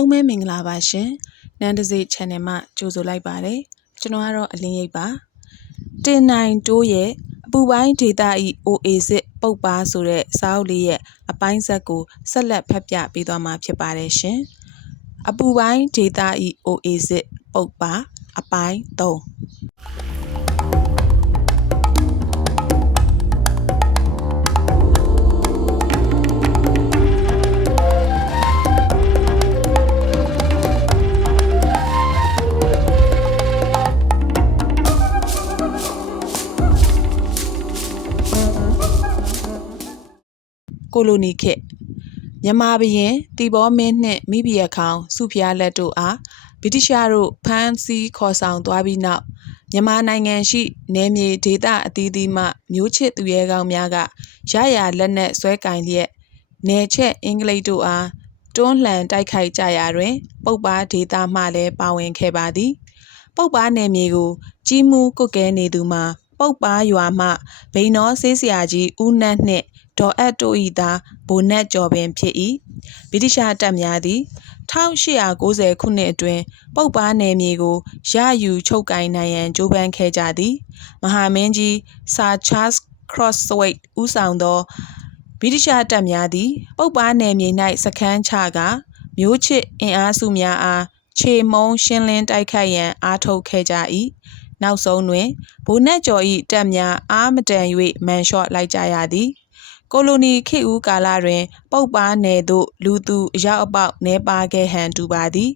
အားလုံးပဲမင်္ဂလာပါရှင်နန်းတစေ channel မှာကြိုဆိုလိုက်ပါတယ်ကျွန်တော်ကတော့အလင်းရိပ်ပါတင်နိုင်တိုးရဲ့အပူပိုင်းဒေတာဤ OA စစ်ပုတ်ပါဆိုတဲ့စာအုပ်လေးရဲ့အပိုင်းဆက်ကိုဆက်လက်ဖတ်ပြပေးသွားမှာဖြစ်ပါတယ်ရှင်အပူပိုင်းဒေတာဤ OA စစ်ပုတ်ပါအပိုင်း3 ကိုလိုနီခေတ်မြန်မာဘရင်တီဘောမင်းနှင့်မိဖုရားခေါင်စုဖျားလက်တို့အားဗြိတိရှတို့ဖမ်းဆီးခေါ်ဆောင်သွားပြီးနောက်မြန်မာနိုင်ငံရှိနယ်မြေဒေသအသီးသီးမှမျိုးချစ်သူရဲကောင်းများကရရလက်နက်ဆွဲကင်လျက်နယ်ချက်အင်္ဂလိပ်တို့အားတွန်းလှန်တိုက်ခိုက်ကြရာတွင် ပုပ်ပါဒေသမှလည်းပါဝင်ခဲ့ပါသည် ပုပ်ပါနယ်မြေကို ကြီးမှုကုတ်ကဲနေသူမှာ ပုပ်ပါရွာမှဘိန်တော်ဆေးဆရာကြီးဦးနတ်နှင့် ဒေါ်အပ်တို့၏သားဘိုနတ်ကျော်ပင်ဖြစ်၏ဗြိတိရှတပ်များသည်1890ခုနှစ်အတွင်းပုပ်ပါနယ်မြေကိုရယူချုပ်ကိုင်နိုင်ရန်ကြိုးပမ်းခဲ့ကြသည်မဟာမင်းကြီးဆာချားစ်ခရော့စဝိတ်ဦးဆောင်သောဗြိတိရှတပ်များသည်ပုပ်ပါနယ်မြေ၌စခန်းချကမျိုးချစ်အင်အားစုများအားခြေမုံရှင်းလင်းတိုက်ခိုက်ရန်အားထုတ်ခဲ့ကြ၏နောက်ဆုံးတွင်ဘိုနက်ကျော်၏တပ်များအားမတန်၍မန်လျှော့လိုက်ကြရသည် ကိုလိုနီခေတ်ဦးကာလတွင် ပုပ်ပါနယ်သို့ လူသူအရောက်အပေါက်နှဲပါခဲ့ဟန်တူပါသည်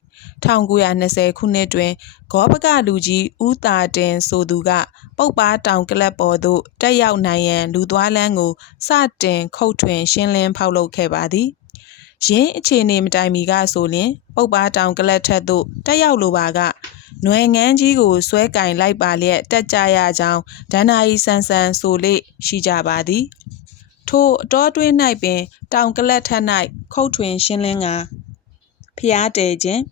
1920ခုနှစ်တွင် ဂောပကလူကြီးဦးတာတင်ဆိုသူက ပုပ်ပါတောင်ကလပ်ပေါ်သို့ တက်ရောက်နိုင်ရန် လူသွားလမ်းကို စတင်ခုတ်ထွင်ရှင်းလင်းဖောက်လုပ်ခဲ့ပါသည်ရင်းအခြေအနေမတိုင်မီကဆိုလျင် ပုပ်ပါတောင်ကလပ်ထက်သို့တက်ရောက်လိုပါကနွယ်ငန်းကြီးကိုဆွဲကင်လိုက်ပါလျက်တက်ကြရကြောင်းဒန္နာဤဆန်ဆန်ဆိုလေရှိကြပါသည် ထိုအတော်တွင်း၌ပင် တောင်ကလတ်ထက်၌ခုတ်ထွင်ရှင်းလင်းကဖျားတဲခြင်း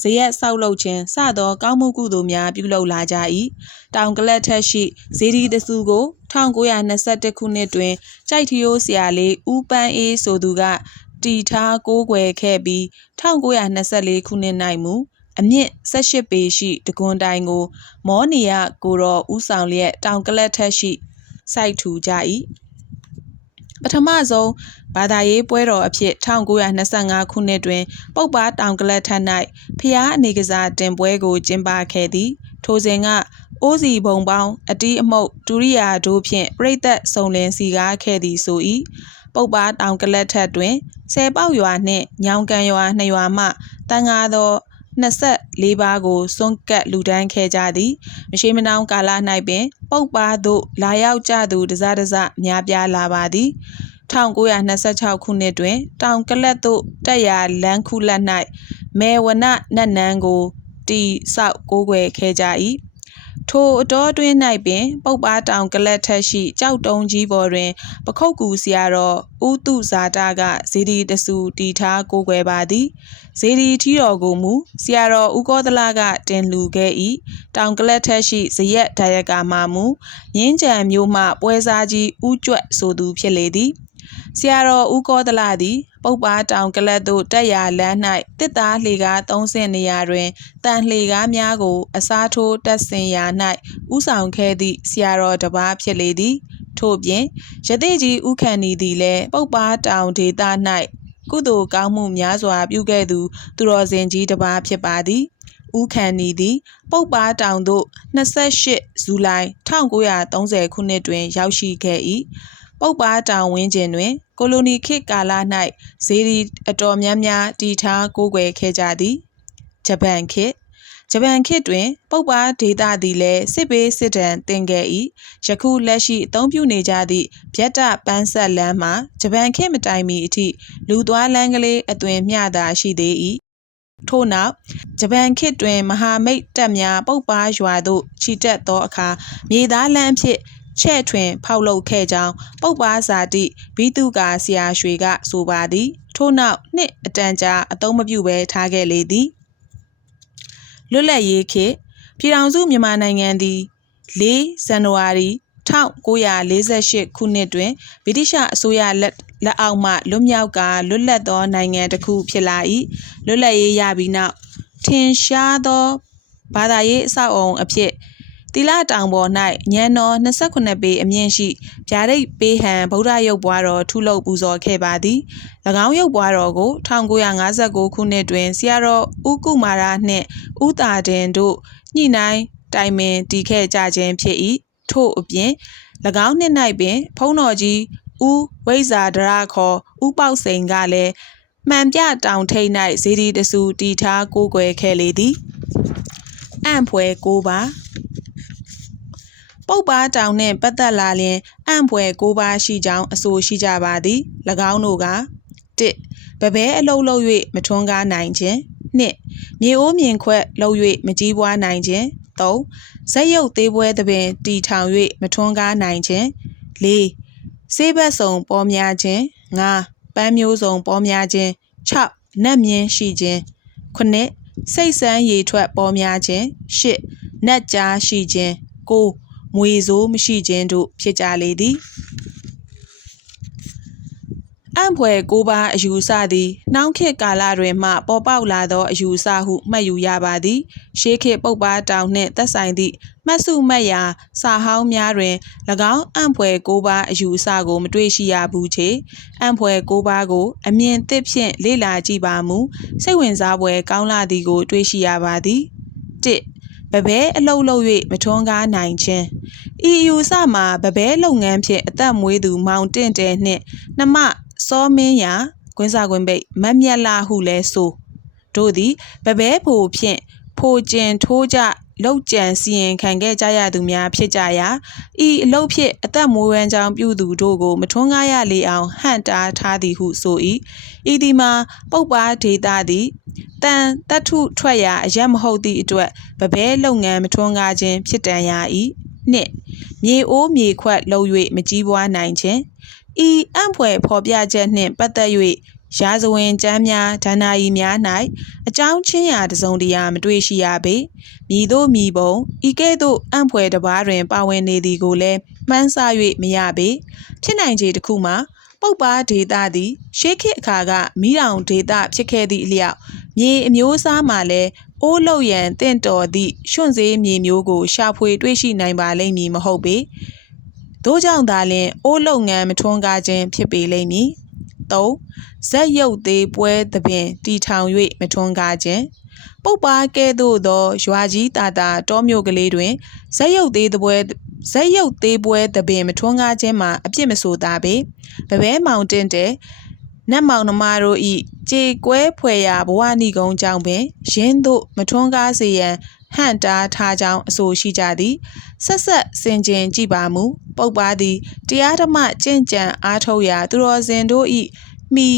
ဇရက်ဆောက်လုပ်ခြင်းစသောကောင်းမှုကုသိုလ်များပြုလုပ်လာကြ၏တောင်ကလတ်ထက်ရှိဇေဒီတစုကို1921ခုနှစ်တွင်ကြိုက်ထီယိုးဆရာလေးဦးပန်းအေးဆိုသူကတီထားကိုးကွယ်ခဲ့ပြီး1924ခုနှစ်၌မူအမြင့်18ပေရှိတကွန်တိုင်ကို မောနီယကိုတော်ဦးဆောင်လျက်တောင်ကလတ်ထက်ရှိစိုက်ထူကြ၏ ပထမဆုံးဘာသာရေးပွဲတော်အဖြစ်1925ခုနှစ်တွင် ပုပ်ပါတောင်ကလတ်ထက်၌ဖျားအနေကစားတင်ပွဲကိုကျင်းပခဲ့သည် ထိုစဉ်ကအိုးစီဘုံပေါင်းအတီးအမှုတ်ဒုရိယာတို့ဖြင့်ပြိသက်စုံလင်စီကားခဲ့သည်ဆို၏ပုပ်ပါတောင်ကလတ်ထက်တွင်ဆယ်ပေါက်ရွာနှင့်ညောင်ကန်ရွာနှစ်ရွာမှတန်ငါသော 24ပါးကိုစွန့်ကပ်လူဒန်းခဲ့ကြသည်မရှိမနှောင်းကာလ၌ပင် ပုပ်ပါသို့လာရောက်ကြသူတစားတစများပြားလာပါသည်1926ခုနှစ်တွင် တောင်ကလတ်သို့တက်ရာလမ်းခုလက်၌မေဝနနတ်နန်းကိုတီဆောက်ကိုးကွယ်ခဲ့ကြ၏ ထိုအတော်တွင်း၌ပင် ပုပ်ပါတောင်ကလတ်ထက်ရှိကြောက်တုံးကြီးပေါ်တွင် ပခုတ်ကူဆရာတော် ဦးတုဇာတာကဇေဒီတဆူတီထားကိုးကွယ်ပါသည်ဇေဒီထီတော်ကိုမူ ဆရာတော်ဦးကောသလက တင်လှူခဲ့၏တောင်ကလတ်ထက်ရှိ ဇရက်ဒါယကာမှမူငင်းကြံမျိုးမှပွဲစားကြီး ဦးကျွတ်ဆိုသူဖြစ်လေသည် ဆရာတော်ဦးကောသလသည် ပုပ်ပါတောင်ကလတ်သို့တက်ရာလမ်း၌တစ်သားလှေကားသုံးဆင့်နေရာတွင်တန်လှေကားများကို အစားထိုးတက်ဆင်ရာ၌ဥဆောင်ခဲ့သည့်ဆရာတော်တစ်ပါးဖြစ်လေသည် ထို့ပြင်ရသေးကြီးဥခန္ဒီသည်လည်းပုပ်ပါတောင်ဒေသ၌ကုသိုလ်ကောင်းမှုများစွာပြုခဲ့သူ သူတော်စင်ကြီးတစ်ပါးဖြစ်ပါသည်ဦးခန်နီသည်ပုပ်ပါတောင်သို့28ဇူလိုင်1930ခုနှစ်တွင် ရောက်ရှိခဲ့၏ပုပ်ပါတောင်ဝင်းကျင်တွင် ကိုလိုနီခေတ်ကာလ၌ဇေဒီအတော်များများတည်ထားကိုးကွယ်ခဲ့ကြသည်ဂျပန်ခေတ်ဂျပန်ခေတ်တွင်ပုပ်ပါဒေသသည်လည်းစစ်ပေးစစ်တမ်းတင်ခဲ့၏ယခုလက်ရှိအသုံးပြုနေကြသည့်ဗျက်တပန်းဆက်လမ်းမှာဂျပန်ခေတ်မတိုင်မီအထိလူသွားလမ်းကလေးအသွင်မျှသာရှိသေး၏ထို့နောက်ဂျပန်ခေတ်တွင် မဟာမိတ်တပ်များပုပ်ပါရွာသို့ခြိတက်သောအခါမြေသားလမ်းဖြင့် ချဲ့ထွင်ဖောက်လုပ်ခဲ့ကြောင်းပုပ်ပါဇာတိဘိတုကာဆရာရွှေကဆိုပါသည် ထို့နောက်နှစ်အတန်ကြာအသုံးမပြုဘဲထားခဲ့လေသည်လွတ်လပ်ရေးခေတ်ပြည်ထောင်စုမြန်မာနိုင်ငံသည်4ဇန်နဝါရီ1948ခုနှစ်တွင်ဗြိတိရှအစိုးရလက်လက်အောက်မှလွတ်မြောက်ကလွတ်လပ်သောနိုင်ငံတစ်ခုဖြစ်လာ၏လွတ်လပ်ရေးရပြီးနောက်ထင်ရှားသောဘာသာရေးအဆောက်အအုံအဖြစ် တီလာတောင်ပေါ်၌ညံတော်28ပေအမြင့်ရှိဗျာဒိတ်ပေးဟံဗုဒ္ဓရုပ်ပွားတော်ထုလုပ်ပူဇော်ခဲ့ပါသည်၎င်းရုပ်ပွားတော်ကို1959ခုနှစ်တွင်ဆရာတော်ဦးကုမာရနှင့်ဦးတာတင်တို့ညှိနှိုင်းတိုင်ပင်တည်ခဲ့ကြခြင်းဖြစ်၏ထို့အပြင်၎င်းနှစ်၌ပင်ဖုံးတော်ကြီးဦးဝိဇာဒရခေါ်ဦးပေါက်စိန်ကလည်းမှန်ပြတောင်ထိပ်၌ဇေဒီတဆူတီထားကိုးကွယ်ခဲ့လေသည်အံ့ဖွယ်ကိုပါ ပုတ်ပါတောင်နှင့်ပတ်သက်လာလျင်အံ့ဖွယ်ကိုပါရှိကြောင်းအဆိုရှိကြပါသည်၎င်းတို့က1ပပဲအလုံးလုံး၍မထွန်းကားနိုင်ခြင်း2မြေအိုးမြင်ခွက်လုံး၍မကြီးပွားနိုင်ခြင်း3ဇက်ရုပ်သေးပွဲသပင်တီထောင်၍မထွန်းကားနိုင်ခြင်း4ဆေးဘက်စုံပေါ်များခြင်း5ပန်းမျိုးစုံပေါ်များခြင်း6နတ်မြင်းရှိခြင်း9စိတ်ဆန်းရေထွက်ပေါ်များခြင်း10နတ်ကြားရှိခြင်း9 မွေဆိုးမရှိခြင်းတို့ဖြစ်ကြလေသည်အံ့ဖွယ်ကိုပါအယူဆသည်နှောင်းခေတ်ကာလတွင်မှပေါ်ပေါက်လာသောအယူဆဟုမှတ်ယူရပါသည် ရှေးခေတ်ပုပ်ပါတောင်နှင့်သက်ဆိုင်သည့်မှတ်စုမှတ်ရာစာဟောင်းများတွင်၎င်းအံ့ဖွယ်ကိုပါအယူအဆကိုမတွေ့ရှိရဘူးချေအံ့ဖွယ်ကိုပါကို အမြင်သစ်ဖြင့်လေ့လာကြည့်ပါမူစိတ်ဝင်စားဖွယ်ကောင်းလာသည်ကို တွေ့ရှိရပါသည်1 ပပဲအလုတ်လုတ်၍မထွန်းကားနိုင်ခြင်းဤယူဆမှာပပဲလုပ်ငန်းဖြင့်အသက်မွေးသူမောင်တင့်တဲနှင့်နှမစောမင်းရာကွင်းစာကွင်းပိတ်မတ်မြက်လာဟုလဲဆိုတို့သည်ပပဲဖို့ဖြင့်ဖိုကျင်ထိုးကြ လောက်ကြံစီရင်ခံခဲ့ကြရသူများဖြစ်ကြရာဤအလုတ်ဖြင့်အသက်မွေးဝမ်းကြောင်းပြုသူတို့ကိုမထွန်းကားရလေအောင်ဟန့်တားထားသည်ဟုဆို၏ဤဒီမှာပုပ်ပါဒေတာသည်တန်တထုထွက်ရာအရက်မဟုတ်သည့်အတွက်ပပဲလုပ်ငန်းမထွန်းကားခြင်းဖြစ်တန်ရာ၏နှစ်မြေအိုးမြေခွက်လှုပ်၍မကြီးပွားနိုင်ခြင်းဤအံ့ဖွယ်ဖော်ပြချက်နှင့်ပတ်သက်၍ရာဇဝင်ကျမ်းများဒဏ္ဍာရီများ၌အကြောင်းချင်းရာတစုံတရာမတွေ့ရှိရပေ မြည်တို့မြည်ပုံဤကဲ့သို့အံ့ဖွယ်တပါးတွင် ပါဝင်နေသည်ကိုလည်းမှန်းဆ၍မရပေဖြစ်နိုင်ခြေတစ်ခုမှာပုပ်ပါဒေတာသည်ရှေးခေတ်အခါကမိတောင်ဒေတာဖြစ်ခဲ့သည့်အလျောက်မြေအမျိုးအစားမှာလည်းအိုးလုတ်ရန်တင့်တော်သည့်ရွှွန့်စေးမြေမျိုးကိုရှာဖွေတွေ့ရှိနိုင်ပါလိမ့်မည်မဟုတ်ပေ။တို့ကြောင့်သာလျှင်အိုးလုပ်ငန်းမထွန်းကားခြင်းဖြစ်ပေလိမ့်မည်၃ဇက်ရုပ်သေးပွဲသဖြင့်တီထောင်၍မထွန်းကားခြင်း ပုပ်ပါကဲ့သို့သောရွာကြီးတာတာတောမြို့ကလေးတွင်ဇက်ရုပ်သေးသပွဲဇက်ရုပ်သေးပွဲသပင်မထွန်းကားခြင်းမှာအပြစ်မဆိုသားပေပပဲမောင်တင်တဲ့နတ်မောင်နှမတို့ဤကြေကွဲဖွယ်ရာဘဝဏီကုံကြောင့်ပင်ရင်းတို့မထွန်းကားစေရန်ဟန့်တားထားကြောင်းအဆိုရှိကြသည်ဆက်ဆက်ဆင်ခြင်ကြည့်ပါမူပုပ်ပါသည်တရားဓမ္မကြင်ကြံအားထုတ်ရာသူတော်စင်တို့ဤမိ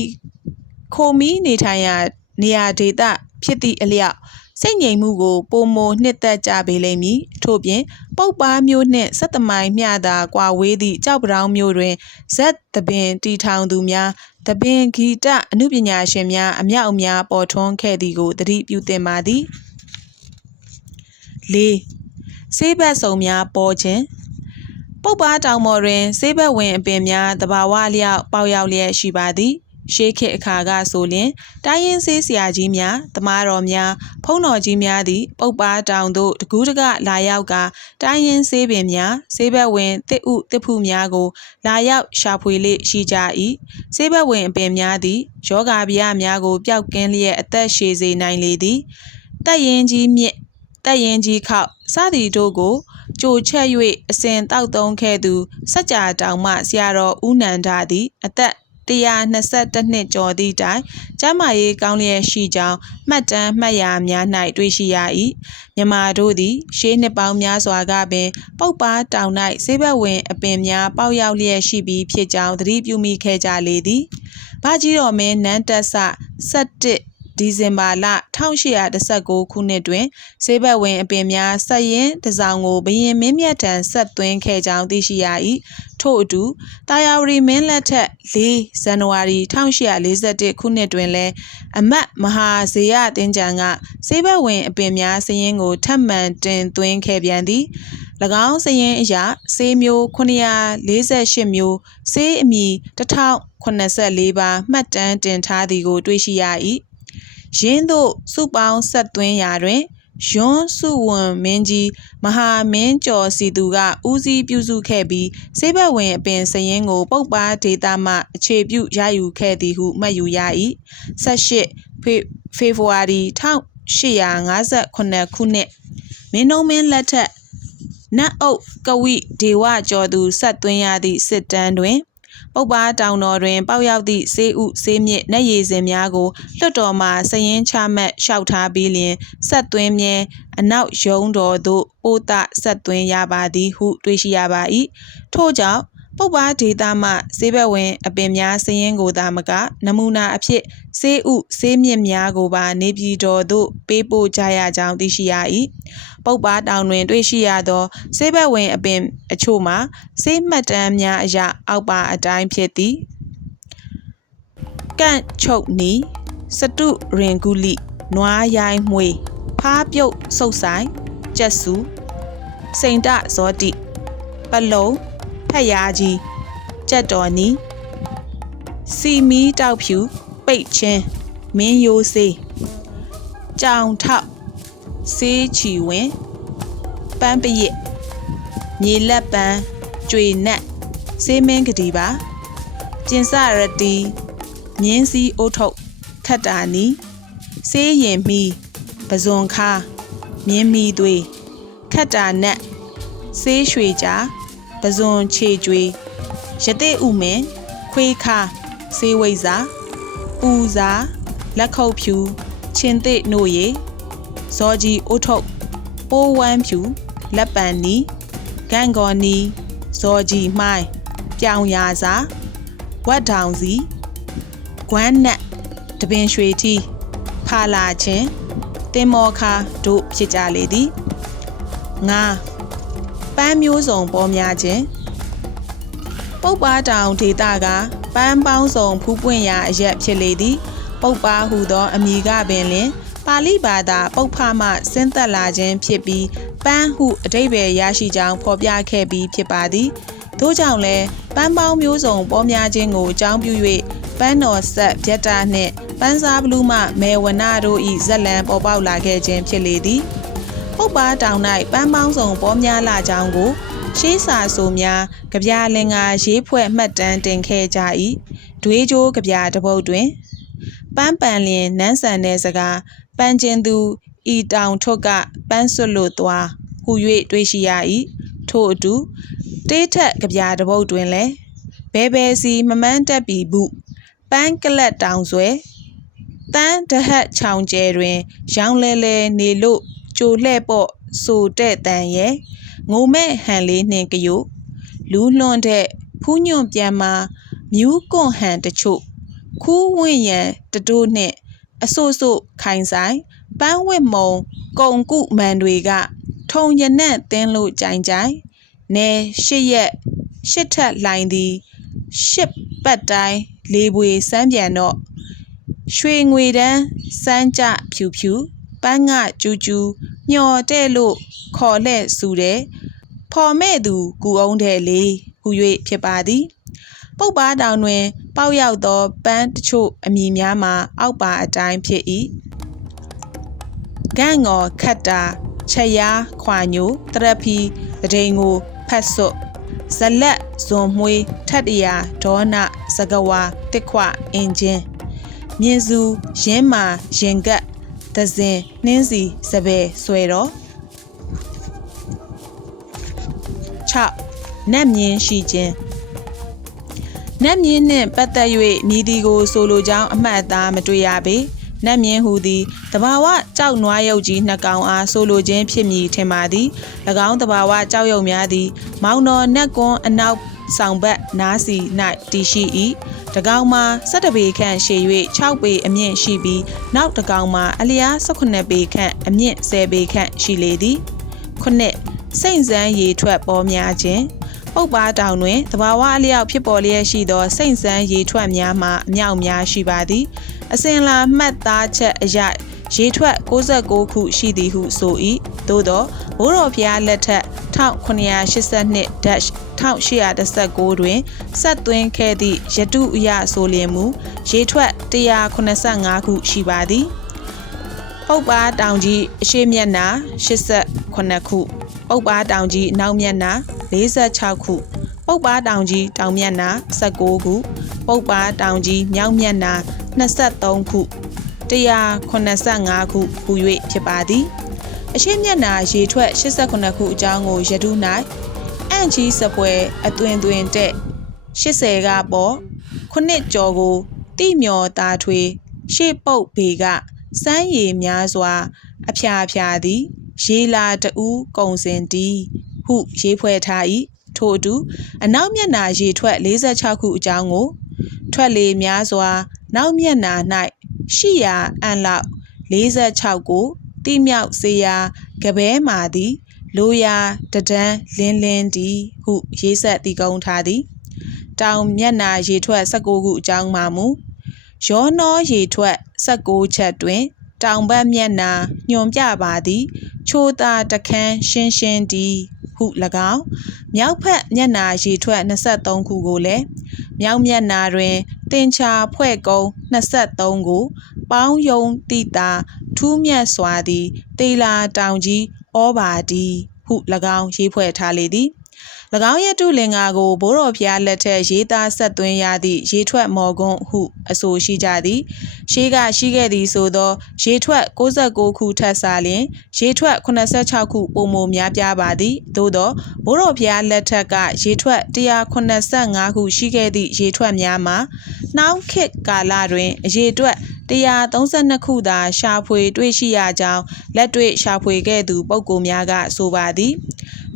ခိုမီနေထိုင်ရာနေရာဒေသ ဖြစ်သည့်အလျောက်စိတ်ငြိမ်မှုကိုပုံမနှစ်သက်ကြပေလိမ့်မည်ထို့ပြင်ပုပ်ပါမျိုးနှင့်ဆက်တမိုင်မျှသာကွာဝေးသည့်ကြောက်ပတောင်းမျိုးတွင်ဇက်သပင်တီထောင်သူများသပင်ဂီတအမှုပညာရှင်များအမြောက်အများပေါ်ထွန်းခဲ့သည်ကိုသတိပြုသင့်ပါသည်၄ဆေးဘက်စုံများပေါ်ခြင်းပုပ်ပါတောင်ပေါ်တွင်ဆေးဘက်ဝင်အပင်များတဘာဝလျောက်ပေါရောက်လျက်ရှိပါသည် ရှေးခေတ်အခါကဆိုလျင်တိုင်းရင်းဆေးဆရာကြီးများတမားတော်များဖုံးတော်ကြီးများသည်ပုပ်ပါတောင်သို့တကူးတကလာရောက်ကတိုင်းရင်းဆေးပင်များဆေးဘက်ဝင်တစ်ဥတစ်ဖူများကို လာရောက်ရှာဖွေလေရှိကြ၏ဆေးဘက်ဝင်အပင်များသည်ယောဂဗျာများကိုပျောက်ကင်းလျက်အသက်ရှည်စေနိုင်လေသည်တက်ရင်ကြီးမြင့်တက်ရင်ကြီးခောက်စသည်တို့ကိုကြိုချက်၍အစဉ်တောက်သုံးခဲ့သူစัจ जा တောင်မှဆရာတော်ဦးနန္ဒသည် အသက် 122နှစ်ကျော်သည့်တိုင် ကျမ်းမာရေးကောင်းလျက်ရှိကြောင်း မှတ်တမ်းမှတ်ရာများ၌တွေ့ရှိရ၏မြမာတို့သည် ရှေးနှစ်ပေါင်းများစွာကပင် ပုပ်ပါတောင်၌ဆေးဘက်ဝင်အပင်များပေါက်ရောက်လျက်ရှိပြီးဖြစ်ကြောင်း သတိပြုမိခဲ့ကြလေသည်ဘာကြီးတော်မင်းနန်းတက်ဆ17 ဒီဇင်ဘာလ1819ခုနှစ်တွင်ဆေးဘက်ဝင်အပင်များဆက်ရင်တစောင်းကိုဘရင်မင်းမြတ်ထံဆက်သွင်းခဲ့ကြောင်းသိရှိရ၏ထို့အတူတာယာဝတီမင်းလက်ထက်4ဇန်နဝါရီ1841ခုနှစ်တွင်လည်းအမတ်မဟာဇေယတင်ကြံကဆေးဘက်ဝင်အပင်များစည်ရင်ကိုထပ်မံတင်သွင်းခဲ့ပြန်သည်၎င်းစရင်အရဆေးမျိုး948မျိုးဆေးအမည်1084ပါမှတ်တမ်းတင်ထားသည်ကိုတွေ့ရှိရ၏ ရင်းသို့စုပေါင်းဆက်သွင်းရာတွင်ယွန်းစုဝန်မင်းကြီးမဟာမင်းကျော်စီသူကဦးစီးပြုစုခဲ့ပြီးစေဘက်ဝင်အပင်စရင်ကိုပုတ်ပါဒေတာမှအခြေပြုရယူခဲ့သည်ဟုမှတ်ယူရ၏18ဖေဖေဖော်ဝါရီ1858ခုနှစ်မင်းနှုံးမင်းလက်ထက်နတ်အုပ်ကဝိဒေဝကျော်သူဆက်သွင်းရသည့်စစ်တမ်းတွင် ပုပ္ပါတောင်တော်တွင် ပေါက်ရောက်သည့် ဆေးဥ ဆေးမြစ် နက်ရည်စင်များကို လွှတ်တော်မှစရင်ချမှတ် လျှောက်ထားပြီးလျင် ဆက်သွင်းမြဲ အနောက်ရုံးတော်သို့ ပို့သဆက်သွင်းရပါသည်ဟု တွေ့ရှိရပါ၏ထို့ကြောင့် ပုပ္ပါဒေတာမှဆေးဘက်ဝင် အပင်များစရင်ကိုသာမက နမူနာအဖြစ်ဆေးဥဆေးမြစ်များကိုပါနေပြည်တော်သို့ပေးပို့ကြရကြောင်းသိရှိရ၏ပုပ္ပါတောင်တွင် တွေ့ရှိရသောဆေးဘက်ဝင် အပင်အချို့မှာဆေးမှတ်တမ်းများအရအောက်ပါအတိုင်းဖြစ်သည်ကန့်ချုပ်နီစတုရင်ကုလိနွားရိုင်းမွေဖားပြုတ်ဆုပ်ဆိုင်ကျက်စုစိန်တဇောတိပလုံ ဖက်ရားကြီးကြက်တော်နီစီမီတောက်ဖြူပိတ်ချင်းမင်းယိုးစေးကြောင်ထောက်ဆေးချီဝင်ပန်းပရစ်မြေလက်ပန်းကျွေနက်ဆေးမင်းကတိပါကျင်စရတီမြင်းစည်းအိုးထုတ်ခတ်တာနီဆေးရင်မီပဇွန်ခါမြင်းမီသွေးခတ်တာနက်ဆေးရွှေကြာ ပဇွန်ခြေကျွေရတိဥမင်ခွေးခါဆေးဝိဇာပူဇာလက်ခုပ်ဖြူချင်းသိနို့ရီဇောကြီးအိုးထုတ်ပိုးဝမ်းဖြူလက်ပံနီဂန့်ကော်နီဇောကြီးမှိုင်းပြောင်ရာစာဝတ်ထောင်စီကွမ်းနက်တပင်ရွှေထီဖာလာချင်းတင်မောခါတို့ဖြစ်ကြလေသည်ငါ ပန်းမျိုးစုံပေါ်များခြင်းပုပ်ပါတောင်ဒေတာကပန်းပေါင်းစုံဖူးပွင့်ရာအရက်ဖြစ်လေသည် ပုပ်ပါဟုသောအမည်ကပင်လင် ပါဠိဘာသာပုပ်ဖမှဆင်းသက်လာခြင်းဖြစ်ပြီးပန်းဟုအတိပ္ပယ်ရရှိကြောင်းဖော်ပြခဲ့ပြီးဖြစ်ပါသည်ထို့ကြောင့်လည်းပန်းပေါင်းမျိုးစုံပေါ်များခြင်းကိုအကြောင်းပြု၍ပန်းတော်ဆက်ဗျက်တာနှင့်ပန်းစားဘလူးမှမေဝနာတို့၏ဇက်လံပေါ်ပေါက်လာခဲ့ခြင်းဖြစ်လေသည် ပုပ်ပါတောင်၌ပန်းပေါင်းစုံပေါ်များလာကြောင်းကိုရှေးစာဆိုများကြပြလင်္ကာရေးဖွဲ့မှတ်တမ်းတင်ခဲ့ကြ၏ဒွေးကြိုးကြပြတပုတ်တွင်ပန်းပန်လျင်နန်းဆန်တဲ့စကားပန်းကျင်သူဤတောင်ထွတ်ကပန်းစွတ်လို့သွားဟူ၍တွေ့ရှိရ၏ထို့အတူတေးထက်ကြပြတပုတ်တွင်လည်းဘဲဘဲစီမမန်းတက်ပြီဘူးပန်းကလတ်တောင်ဆွဲတန်းတဟတ်ချောင်ကျဲတွင် ရောင်လဲလဲနေလို့ ကြိုလှဲ့ပေါ့ဆိုတဲ့တန်ရဲ့ငိုမဲ့ဟန်လေးနှင်ကယုလူးလွန်တဲ့ဖူးညွန့်ပြန်မှာမြူးကွန်ဟန်တချို့ခူးဝင့်ရန်တတိုးနှင့်အဆို့ဆို့ခိုင်ဆိုင်ပန်းဝစ်မုံကုံကုမန်တွေက ထုံရနံ့တင်းလို့ကြိုင်ကြိုင်နဲရှစ်ရက်ရှစ်ထက်လှိုင်သည်ရှစ်ပတ်တိုင်းလေးပွေစမ်းပြန်တော့ရွှေငွေတန်းစမ်းကြဖြူဖြူ ပန်းကကျူးကျူးမျော်တဲ့လို့ခေါ်လှဲ့စူတဲ့ဖော်မဲ့သူကူအောင်တဲ့လေဟူ၍ဖြစ်ပါသည် ပုပ်ပါတောင်တွင် ပေါက်ရောက်သောပန်းတချို့အမည်များမှာ အောက်ပါအတိုင်းဖြစ်၏ဂန့်ငေါ်ခတ်တာချက်ရားခွာညိုတရဖီတဒိန်ကိုဖတ်စွတ်ဇလက်ဇွန်မွေးထတ်တရာဒေါနစကဝါတစ်ခွအင်ဂျင်မြင်းစုရင်းမာရင်ကတ် ဒဇင်နှင်းစီစပယ်ဆွဲတော့6နတ်မြင်းရှိခြင်းနတ်မြင်းနှင့်ပတ်သက်၍မြည်ဒီကိုဆိုလိုကြောင်းအမှတ်အသားမတွေ့ရပေနတ်မြင်းဟူသည်တဘာဝကြောက်နွားရုပ်ကြီးနှစ်ကောင်အားဆိုလိုခြင်းဖြစ်မည်ထင်ပါသည်၎င်းတဘာဝကြောက်ရုပ်များသည် မောင်တော်နတ်ကွန်းအနောက်ဆောင်ဘက်နားစီ၌တည်ရှိ၏ တကောင်မှာ17ပေခန့်ရှည်၍6ပေအမြင့်ရှိပြီးနောက်တကောင်မှာအလျား18ပေခန့်အမြင့်10ပေခန့်ရှိလေသည်ခုနှစ်စိတ်ဆန်းရေထွက်ပေါ်များခြင်းပုပ်ပါတောင်တွင်တဘာဝအလျောက်ဖြစ်ပေါ်လျက်ရှိသောစိတ်ဆန်းရေထွက်များမှာအမြောက်များရှိပါသည်အစင်လာမှတ်သားချက်အရရေထွက်69ခုရှိသည်ဟုဆို၏သို့သောဘိုးတော်ဖျားလက်ထက် 1982-1819တွင်ဆက်သွင်းခဲ့သည့်ယတုအရဆိုလျင်မူရေထွက်185ခုရှိပါသည်ပုပ်ပါတောင်ကြီးအရှိမျက်နှာ88ခုပုပ်ပါတောင်ကြီးနောက်မျက်နှာ46ခုပုပ်ပါတောင်ကြီးတောင်မျက်နှာ19ခုပုပ်ပါတောင်ကြီးမြောက်မျက်နှာ23ခု185ခုဟူ၍ဖြစ်ပါသည်အရှိမျက်နာရေထွက်89ခုအကြောင်းကိုရတု၌ အန့်ကြီးစပွဲအသွင်သွင်တဲ့80ကပေါ်ခုနှစ်ကျော်ကိုတိမျော်သားထွေရှေ့ပုတ်ဘေကစမ်းရည်များစွာ အဖျားဖျားသည် ရေလာတူးကုံစင်တီဟုရေးဖွဲ့ထား၏ထို့အတူအနောက်မျက်နာရေထွက်46ခုအကြောင်းကို ထွက်လေများစွာ နောက်မျက်နာ၌ရှိရာအန်လောက်46ကိုတိမြောက်စေရာကပဲမာသည် လိုရာတဒန်းလင်းလင်းသည်ဟု ရေးဆက်တည်ကုန်းထားသည်တောင်မျက်နာရေထွက်16ခုအကြောင်းမှမူရောနှောရေထွက်16ချက်တွင် တောင်ဘက်မျက်နာညွန်ပြပါသည် ချိုးသာတခန်းရှင်းရှင်းသည်ဟု၎င်းမြောက်ဖက်မျက်နာရေထွက်23ခုကိုလည်းမြောက်မျက်နာတွင်တင်ချာဖွဲ့ကုန်း23ကို ပေါင်းယုံတိတာထူးမြတ်စွာသည်တေလာတောင်ကြီး ဩဘာဒီဟု၎င်းရေးဖွဲ့ထားလေသည်၎င်းရဲ့တုလင်္ကာကိုဘိုးတော်ဖျားလက်ထက်ရေးသားဆက်သွင်းရသည့်ရေထွက်မော်ကွန်းဟုအဆိုရှိကြသည်ရှေးကရှိခဲ့သည်ဆိုသော ရေထွက်69ခုထပ်စားလျင်ရေထွက်86ခုပုံမများပြားပါသည်သို့သောဘိုးတော်ဖျားလက်ထက်ကရေထွက်185ခုရှိခဲ့သည့်ရေထွက်များမှာနှောင်းခေတ်ကာလတွင်အရေအတွက်132 ခုသာ ရှာဖွေတွေ့ရှိရကြောင်း လက်တွေ့ရှာဖွေခဲ့သူ ပုဂ္ဂိုလ်များက ဆိုပါသည်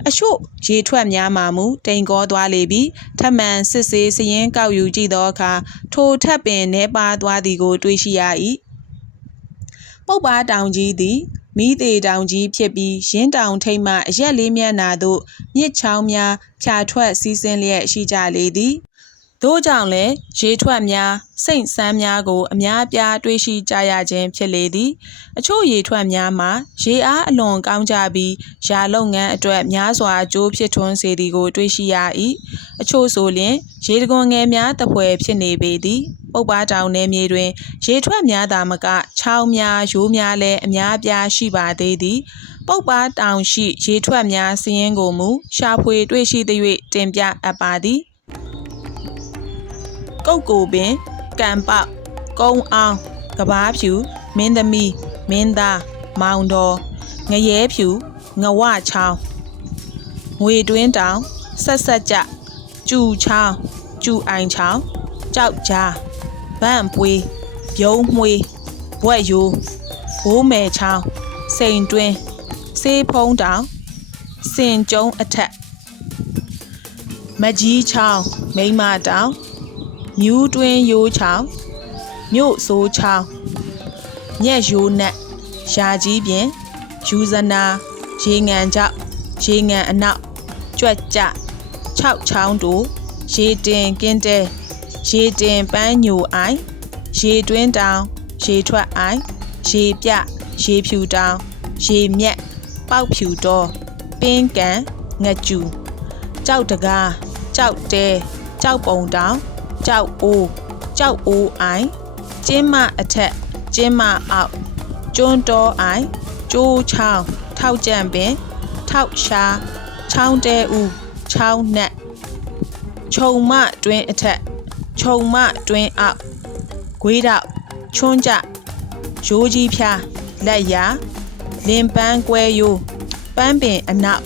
အချို့ရေထွက်များမှာမူ တိမ်ကောသွားလေပြီး ထပ်မံစစ်ဆေးစည်ရင်းကောက်ယူကြည့်သောအခါ ထိုထပ်ပင်နှဲပါသွားသည်ကို တွေ့ရှိရ၏ပုပ်ပါတောင်ကြီးသည်မိသေးတောင်ကြီးဖြစ်ပြီးရင်းတောင်ထိပ်မှ အရက်လေးမျက်နာသို့ မြစ်ချောင်းများ ဖြာထွက်စီးဆင်းလျက်ရှိကြလေသည် သို့ကြောင့်လည်းရေထွက်များစိတ်ဆန်းများကို အများအပြားတွေ့ရှိကြရခြင်းဖြစ်လေသည် အချို့ရေထွက်များမှာရေအားအလွန်ကောင်းကြပြီးရာလုပ်ငန်းအတွက်များစွာအကျိုးဖြစ်ထွန်းစေသည်ကို တွေ့ရှိရ၏အချို့ဆိုလျင်ရေတကွန်ငယ်များတပွဲဖြစ်နေပေသည်ပုပ်ပါတောင်နယ်မြေတွင် ရေထွက်များသာမကချောင်းများရိုးများလည်းအများအပြားရှိပါသေးသည်ပုပ်ပါတောင်ရှိရေထွက်များစည်ရင်ကိုမူရှာဖွေတွေ့ရှိသ၍တင်ပြအပ်ပါသည် ကုတ်ကိုပင်ကံပေါက်ကုန်းအောင်ကဘာဖြူမင်းသမီးမင်းသားမောင်တော်ငရဲဖြူငဝချောင်းငွေတွင်းတောင်ဆက်ဆက်ကြကျူချောင်းကျူအိုင်ချောင်းကြောက်ကြားဗန့်ပွေးပြုံးမွေးဘွက်ယိုးဘိုးမယ်ချောင်းစိန်တွင်းစေးဖုံးတောင်စင်ကျုံအထက်မကြီးချောင်းမိမတောင် မြူးတွင်းရိုးချောင်းမြို့ဆိုးချောင်းညက်ရိုးနက်ရာကြီးပြင်ယူဇနာရေငံကြောက်ရေငံအနောက်ကြွက်ကြ6ချောင်းတို့ရေတင်ကင်းတဲရေတင်ပန်းညိုအိုင်ရေတွင်းတောင်ရေထွက်အိုင်ရေပြရေဖြူတောင်ရေမြက်ပေါက်ဖြူတော်ပင်းကန်ငကြူကြောက်တကားကြောက်တဲကြောက်ပုံတောင် ကြောက်အိုးကြောက်အိုးအိုင်ကျင်းမအထက်ကျင်းမအောက်ကျွန်းတော်အိုင်ကျိုးချောင်းထောက်ကြံပင် ထောက်ရှာချောင်းတဲဦးချောင်းနှက်ခြုံမတွင်အထက်ခြုံမတွင်အောက်ဂွေးတော့ချွန်းကြရိုးကြီးဖျားလက်ရာလင်ပန်းကွဲယိုးပန်းပင်အနောက်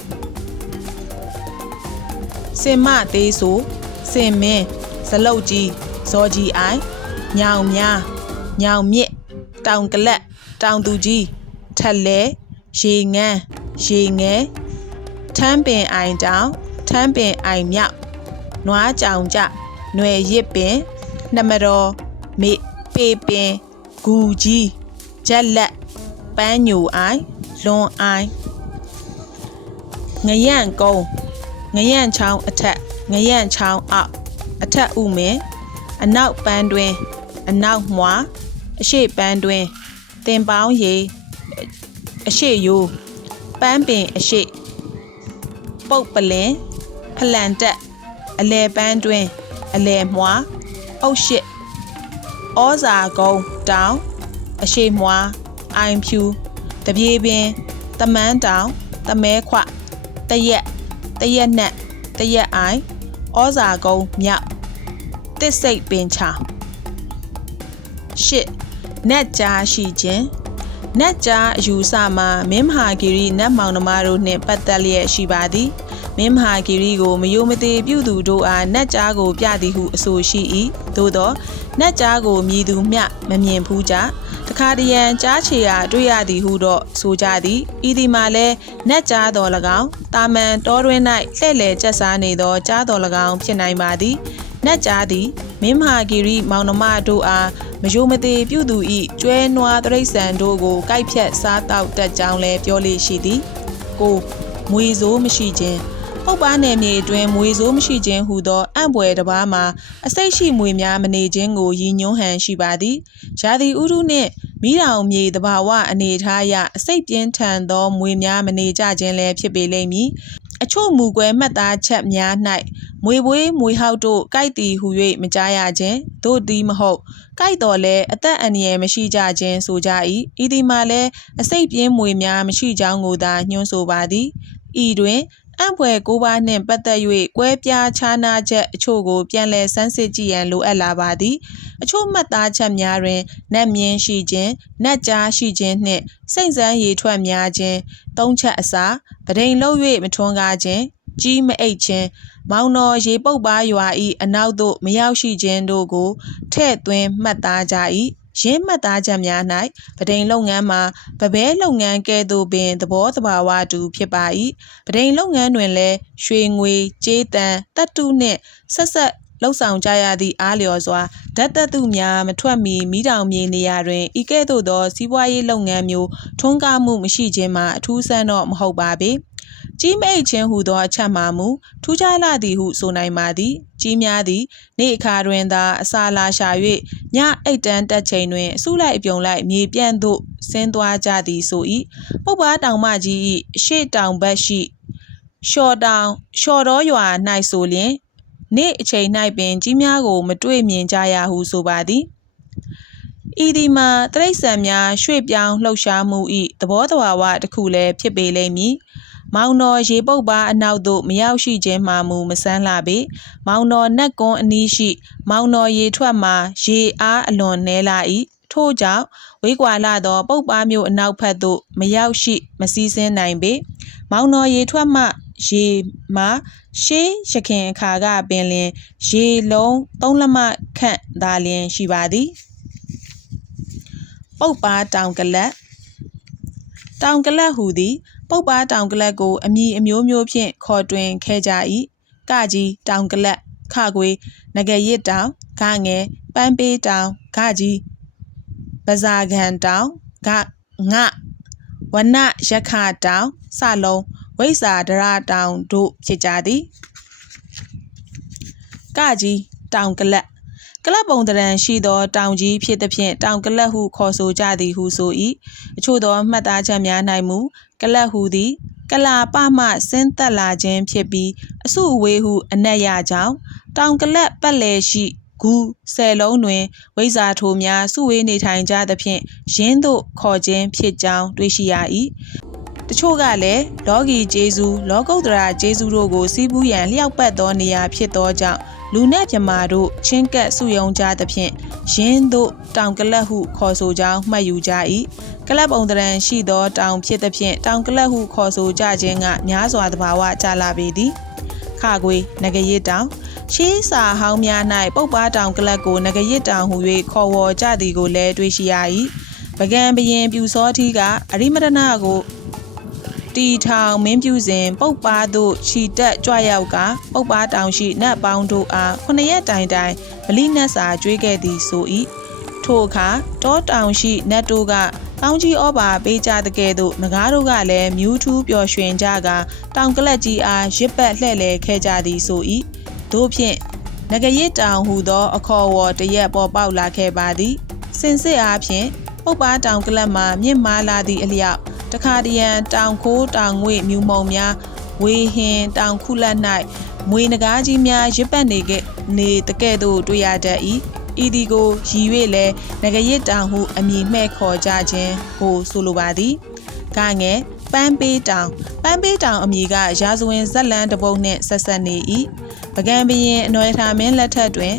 စင်မသေးဆိုစင်မင်း ဇလုတ်ကြီးဇော်ကြီးအိုင်ညောင်များညောင်မြစ်တောင်ကလတ်တောင်သူကြီးထက်လဲရေငန်းရေငယ်ထမ်းပင်အိုင်တောင်ထမ်းပင်အိုင်မြောက်နွားကြောင်ကြຫນွယ်ရစ်ပင်နှမတော်မေပေပင်ဂူကြီးဂျက်လက်ပန်းညိုအိုင်လွန်အိုင်ငရန့်ကုန်းငရန့်ချောင်းအထက်ငရန့်ချောင်းအောက် အထက်ဥမင်အနောက်ပန်းတွင် အနောက်မွာအရှိပန်းတွင်တင်ပေါင်းရီအရှိယိုးပန်းပင်အရှိပပုတ်ပလင်ဖလန်တက်အလဲပန်းတွင် အလဲမွားအုတ်ရှစ်ဩဇာကုန်းတောင်အရှိမွားအိုင်ဖြူတပြေပင်တမန်းတောင်တမဲခွတရက်တရက်နက်တရက်အိုင်ဩဇာကုန်းမြောက် တစ်စိတ်ပင်ချာရှစ်နက်ကြားရှိခြင်းနက်ကြားအယူဆမှာမင်းမဟာဂီရီနတ်မောင်နှမတို့နှင့်ပတ်သက်လျက်ရှိပါသည်မင်းမဟာဂီရီကိုမယိုမသေးပြုသူတို့အားနတ်ကြားကိုပြသည်ဟုအဆိုရှိ၏သို့သောနတ်ကြားကိုမြည်သူမျှမမြင်ဘူးကြတခါတရံကြားချေရာတွေ့ရသည်ဟုတော့ဆိုကြသည်ဤဒီမှာလဲနတ်ကြားတော်၎င်းတာမန်တောတွင်၌လှဲ့လေကျက်စားနေသောကြားတော်၎င်းဖြစ်နိုင်ပါသည် နတ်ကြားသည်မင်းမဟာဂီရီမောင်နှမတို့အားမယိုမသေးပြုသူဤကျွဲနွားတရိษံတို့ကိုကိုက်ဖြတ်စားတောက်တတ်ကြောင်းလဲပြောလေရှိသည်ကိုမွေစိုးမရှိခြင်းပုပ်ပားနယ်မြေအတွင်းမွေစိုးမရှိခြင်းဟူသောအံ့ဘွယ်တစ်ပါးမှာအစိတ်ရှိမွေများမနေခြင်းကိုရည်ညွှန်းဟန်ရှိပါသည်ရာသီဥတုနှင့်မိတောင်မြေတဘာဝအနေထားအရအစိတ်ပြင်းထန်သောမွေများမနေကြခြင်းလည်းဖြစ်ပေလိမ့်မည် အချို့မူကွဲမှတ်သားချက်များ၌မွေပွေးမွေဟောက်တို့ကြိုက်သည်ဟု၍မကြားရခြင်းတို့သည်မဟုတ်ကြိုက်တော်လဲအသက်အန္တရာယ်မရှိကြခြင်းဆိုကြ၏ဤသည်မှာလဲအစိတ်ပြင်းမွေများမရှိကြောင်းကိုသာညွှန်းဆိုပါသည်ဤတွင် အံ့ဖွယ်ကိုးပါးနှင့်ပတ်သက်၍ကွဲပြားခြားနားချက်အချို့ကို ပြန်လည်ဆန်းစစ်ကြည့်ရန် လိုအပ်လာပါသည် အချို့မှတ်သားချက်များတွင် နတ်မြင်းရှိခြင်း နတ်ကြားရှိခြင်းနှင့် စိတ်ဆန်းရည်ထွက်များခြင်း သုံးချက်အစာပဒိန်လုံး၍မထွန်းကားခြင်း ကြီးမအိတ်ခြင်း မောင်တော်ရေပုတ်ပါရွာဤအနောက်သို့ မရောက်ရှိခြင်းတို့ကိုထဲ့သွင်းမှတ်သားကြ၏ ရင်းမှတ်သားချက်များ၌ပဒိန်လုပ်ငန်းမှာပပဲလုပ်ငန်းကဲ့သို့ပင်သဘောတဘာဝတူဖြစ်ပါ၏ပဒိန်လုပ်ငန်းတွင်လည်းရွှေငွေကြေးတန်တပ်တုနှင့်ဆက်ဆက်လှုပ်ဆောင်ကြရသည့်အားလျော်စွာဓာတ်သက်သူများမထွက်မီမိတောင်မြေနေရာတွင်ဤကဲ့သို့သောစီးပွားရေးလုပ်ငန်းမျိုးထွန်းကားမှုမရှိခြင်းမှာအထူးဆန်းတော့မဟုတ်ပါပေ။ ကြီးမိတ်ခြင်းဟူသောအချက်မှမူထူးခြားလာသည်ဟုဆိုနိုင်ပါသည်ကြီးများသည်နေ့အခါတွင်သာအစာလာရှာ၍ညအိတ်တန်းတက်ချိန်တွင်အစုလိုက်အပြုံလိုက်မြေပြန့်သို့ဆင်းသွားကြသည်ဆို၏ပုပ္ပားတောင်မကြီး၏ရှေ့တောင်ဘက်ရှိရှော်တောင်ရှော်တော်ရွာ၌ဆိုလျင်နေ့အချိန်၌ပင်ကြီးများကို မတွေ့မြင်ကြရဟုဆိုပါသည်ဤဒီမှာတရိษံများရွှေ့ပြောင်းလှုပ်ရှားမှု၏သဘောတဘာဝတစ်ခုလည်းဖြစ်ပေလိမ့်မည်။ မောင်တော်ရေပုတ်ပါအနောက်သို့မရောက်ရှိခြင်းမှမူမဆန်းလှပေမောင်တော်နက်ကွန်းအနီးရှိ မောင်တော်ရေထွက်မှာရေအားအလွန်နှဲလာ၏ထို့ကြောင့်ဝေးကွာလာသောပုတ်ပါမျိုးအနောက်ဘက်သို့မရောက်ရှိ မစည်းစင်းနိုင်ပေမောင်တော်ရေထွက်မှရေမှာရှေးရခင်အခါကပင်လင်ရေလုံးသုံးလက်မခန့်သာလျင်ရှိပါသည်ပုတ်ပါတောင်ကလတ်တောင်ကလတ်ဟူသည် ပုပ်ပါတောင်ကလပ်ကိုအမည်အမျိုးမျိုးဖြင့်ခေါ်တွင်ခဲ့ကြ၏ကကြီးတောင်ကလပ်ခခွေငကရစ်တောင်ခငယ်ပန်းပေးတောင်ခကြီးပဇာခံတောင်ဂငဝနရခတောင်စလုံးဝိဇာဒရတောင်တို့ဖြစ်ကြသည်ကကြီးတောင်ကလပ် ကလပ်ပုံတရံရှိသောတောင်ကြီးဖြစ်သည်ဖြင့်တောင်ကလပ်ဟုခေါ်ဆိုကြသည်ဟုဆို၏အချို့သောမှတ်သားချက်များ၌မူကလပ်ဟူသည် ကလာပမှဆင်းသက်လာခြင်းဖြစ်ပြီးအစုအဝေးဟုအနက်ရကြောင်းတောင်ကလပ်ပတ်လည်ရှိဂူဆယ်လုံးတွင်ဝိဇာထိုများစုဝေးနေထိုင်ကြသဖြင့်ရင်းသို့ခေါ်ခြင်းဖြစ်ကြောင်းတွေ့ရှိရ၏တချို့ကလည်းလောကီကျေးဇူးလောကုတ္တရာကျေးဇူးတို့ကိုစီးပူးရန်လျှောက်ပတ်သောနေရာဖြစ်သောကြောင့် လူနက်မြမာတို့ချင်းကပ်စုယုံကြသဖြင့်ရင်းသို့တောင်ကလပ်ဟုခေါ်ဆိုကြောင်းမှတ်ယူကြ၏ကလပ်ပုံတရံရှိသောတောင်ဖြစ်သည်ဖြင့်တောင်ကလပ်ဟုခေါ်ဆိုကြခြင်းကများစွာသဘာဝကျလာပေသည်ခခွေငကရစ်တောင်ရှေးစာဟောင်းများ၌ပုပ်ပါတောင်ကလပ်ကိုငကရစ်တောင်ဟူ၍ခေါ်ဝေါ်ကြသည်ကိုလည်းတွေ့ရှိရ၏ပကံဘရင်ပြူစောထီးကအရိမတနာကို တီထောင်မင်းပြူစဉ်ပုပ်ပါတို့ခြီတက်ကြွရောက်ကပုပ်ပါတောင်ရှိနတ်ပေါင်းတို့အားခုနှစ်ရက်တိုင်တိုင်ဗလိနတ်စာကျွေးခဲ့သည်ဆို၏ထိုအခါတောတောင်ရှိနတ်တို့ကကောင်းကြီးဩဘာပေးကြတဲ့ကဲ့သို့ငကားတို့ကလည်းမြူးထူးပျော်ရွှင်ကြကတောင်ကလပ်ကြီးအားရစ်ပတ်လှဲ့လေခဲ့ကြသည်ဆို၏တို့ဖြင့်ငကရစ်တောင်ဟူသောအခေါ်ဝေါ်တရက်ပေါ်ပေါက်လာခဲ့ပါသည်စင်စစ်အားဖြင့်ပုပ်ပါတောင်ကလပ်မှမြင့်မားလာသည့်အလျောက် တခါတရံတောင်ခိုးတောင်ငွေမြူမုံများဝဝေဟင်တောင်ခုလက်၌မွေနဂါးကြီးများရစ်ပတ်နေကဲ့နေတကဲ့သို့တွေ့ရတတ်၏ဤဒီကိုရည်၍လဲငကရစ်တောင်ဟုအမည်မှဲ့ခေါ်ကြခြင်းကိုဆိုလိုပါသည်ကငယ်ပန်းပေးတောင်ပန်းပေးတောင်အမည်ကရာဇဝင်ဇက်လန်တပုတ်နှင့်ဆက်ဆက်နေ၏ပကံဘရင်အနော်ထာမင်းလက်ထက်တွင်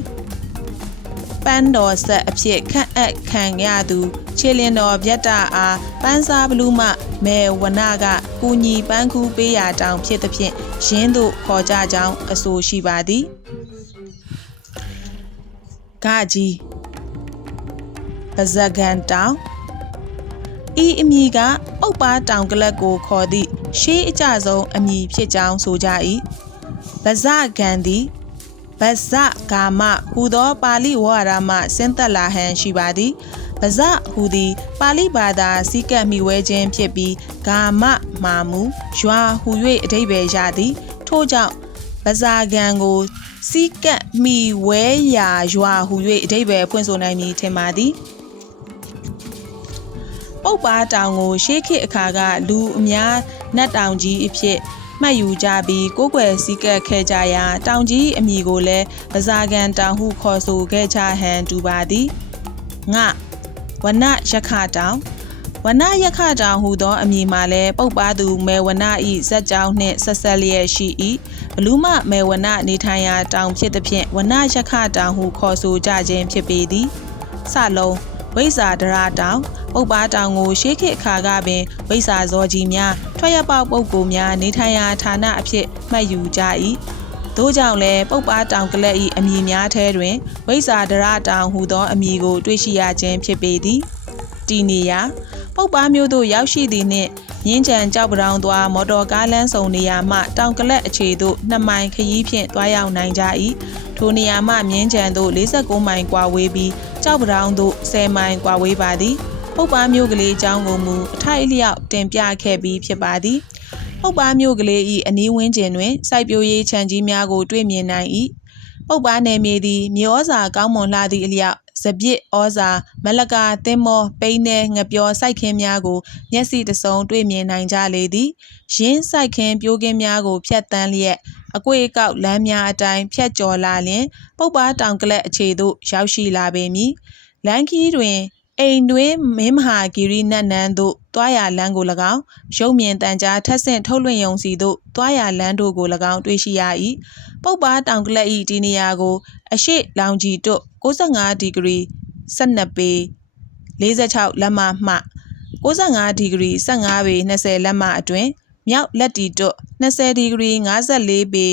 ပန်းတော်ဆက်အဖြစ်ခန့်အပ်ခံရသူခြေလင်းတော်ဗျက်တာအားပန်းစားဘလူးမမဲဝနကကူညီပန်းကူးပေးရာတောင်ဖြစ်သဖြင့်ရင်းသို့ခေါ်ကြကြောင်းအဆိုရှိပါသည်ကကြီးပဇဂန်တောင်ဤအမည်ကပုပ်ပါတောင်ကလပ်ကိုခေါ်သည့်ရှေးအကြဆုံးအမည်ဖြစ်ကြောင်းဆိုကြ၏ဗဇဂန်သည် ဗဇဂါမဟူသောပါဠိဝါရမှဆင်းသက်လာဟန်ရှိပါသည်ဗဇဟူသည်ပါဠိဘာသာစီကပ်မိဝဲခြင်းဖြစ်ပြီးဂါမမာမူရွာဟူ၍အဓိပ္ပာယ်ရသည်ထို့ကြောင့်ဗဇာဂံကိုစီကပ်မိဝဲရာရွာဟူ၍အဓိပ္ပာယ်ဖွင့်ဆိုနိုင်မည်ထင်ပါသည်ပုပ်ပါတောင်ကိုရှေးခေတ်အခါကလူအများနတ်တောင်ကြီးအဖြစ် မှတ်ယူကြပြီးကိုးကွယ်စည်းကပ်ခဲ့ကြရာတောင်ကြီးအမည်ကိုလည်းဗဇာကန်တောင်ဟုခေါ်ဆိုခဲ့ကြဟန်တူပါသည်ငဝနရခတောင်ဝနရခတောင်ဟူသောအမည်မှာလည်းပုပ်ပါသူမေဝနဤဇက်ကြောင်းနှင့်ဆက်ဆက်လျက်ရှိ၏ဘလူးမမေဝနနေထိုင်ရာတောင်ဖြစ်သဖြင့်ဝနရခတောင်ဟုခေါ်ဆိုကြခြင်းဖြစ်ပေသည်စလုံးဝိဇာဒရာတောင် ပုပ်ပါတောင်ကိုရှေးခေတ်အခါကပင်ဝိဇာဇောကြီးများထွက်ရပေါက်ပုပ်ကိုများနေထိုင်ရာဌာနအဖြစ်မှတ်ယူကြ၏သို့ကြောင့်လည်းပုပ်ပါတောင်ကလက်၏အမည်များထဲတွင်ဝိဇာဒရတောင်ဟူသောအမည်ကိုတွေ့ရှိရခြင်းဖြစ်ပေသည်တီနေယာပုပ်ပါမျိုးသို့ရောက်ရှိသည်နှင့်မြင်းချံကြောက်ပတောင်သွားမော်တော်ကားလမ်းဆောင်နေရာမှတောင်ကလက်အခြေသို့2မိုင်ခရီးဖြင့်တွားရောက်နိုင်ကြ၏ထိုနေရာမှမြင်းချံသို့49မိုင်ကွာဝေးပြီးကြောက်ပတောင်သို့10မိုင်ကွာဝေးပါသည် ပုပ်ပါမျိုးကလေးအကြောင်းကိုမူအထိုက်အလျောက်တင်ပြခဲ့ပြီးဖြစ်ပါသည်ပုပ်ပါမျိုးကလေး၏အနီးဝန်းကျင်တွင်စိုက်ပျိုးရေးခြံကြီးများကိုတွေ့မြင်နိုင်၏ပုပ်ပါနယ်မြေသည်မြေဩဇာကောင်းမွန်လာသည့်အလျောက်စပြစ်ဩဇာမလကာသင်းမောပိန်းနေငပြောစိုက်ခင်းများကိုမျက်စိတစုံတွေ့မြင်နိုင်ကြလေသည်ရင်းစိုက်ခင်းပြိုးခင်းများကိုဖြတ်တန်းလျက်အကွေအကောက်လမ်းများအတိုင်းဖြတ်ကျော်လာလျင်ပုပ်ပါတောင်ကလက်အခြေသို့ရောက်ရှိလာပေမည်လန်ခီတွင် အိမ်တွင်မင်းမဟာဂီရီနတ်နန်းသို့တွားရလမ်းကို၎င်းရုပ်မြင်တန်ကြားထက်ဆင့်ထုတ်လွှင့်ယုံစီသို့တွားရလမ်းတို့ကို၎င်းတွေ့ရှိရ၏ပုပ်ပါတောင်ကလပ်၏ဒီနေရာကို အရှိလောင်ကြီးတွ65ဒီဂရီ12ပေ46လက်မမှ65ဒီဂရီ15ပေ20လက်မအတွင်မြောက်လက်တီတွ20ဒီဂရီ54ပေ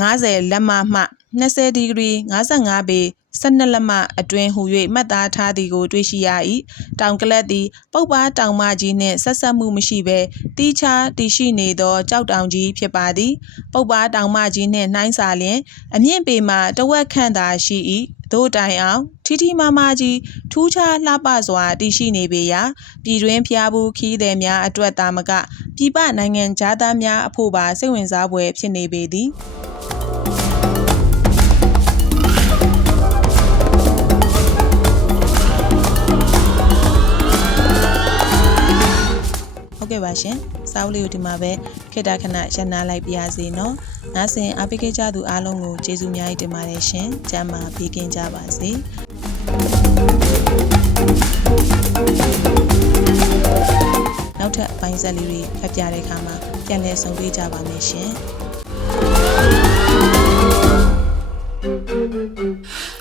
50လက်မမှ20ဒီဂရီ55ပေ 12လက်မအတွင်းဟူ၍မှတ်သားထားသည်ကိုတွေ့ရှိရ၏တောင်ကလပ်သည်ပုပ်ပါတောင်မကြီးနှင့်ဆက်ဆက်မှုမရှိဘဲတီးခြားတည်ရှိနေသောကြောက်တောင်ကြီးဖြစ်ပါသည်ပုပ်ပါတောင်မကြီးနှင့်နှိုင်းစာလျင် အမြင့်ပေမှာတဝက်ခန့်သာရှိ၏သို့တိုင်အောင်ထီထီမာမာကြီးထူးခြားလှပစွာတည်ရှိနေပေရာပြည်တွင်းဖျားဘူးခီးသည်များအတွက်သာမကပြည်ပနိုင်ငံသားများအဖို့ပါစိတ်ဝင်စားဖွယ်ဖြစ်နေပေသည် ဟုတ်ကဲ့ပါရှင်စာအုပ်လေးကိုဒီမှာပဲခေတ္တခဏရန်နာလိုက်ပါရစေနော်နားဆင်အားပေးခဲ့ကြသူအားလုံးကိုကျေးဇူးအများကြီးတင်ပါတယ်ရှင်ကျမ်းမာပေးကင်းကြပါစေနောက်ထပ်ပိုင်းဆက်လေးတွေဖတ်ပြတဲ့အခါမှာပြန်လည်ဆုံတွေ့ကြပါမယ်ရှင် Thank you.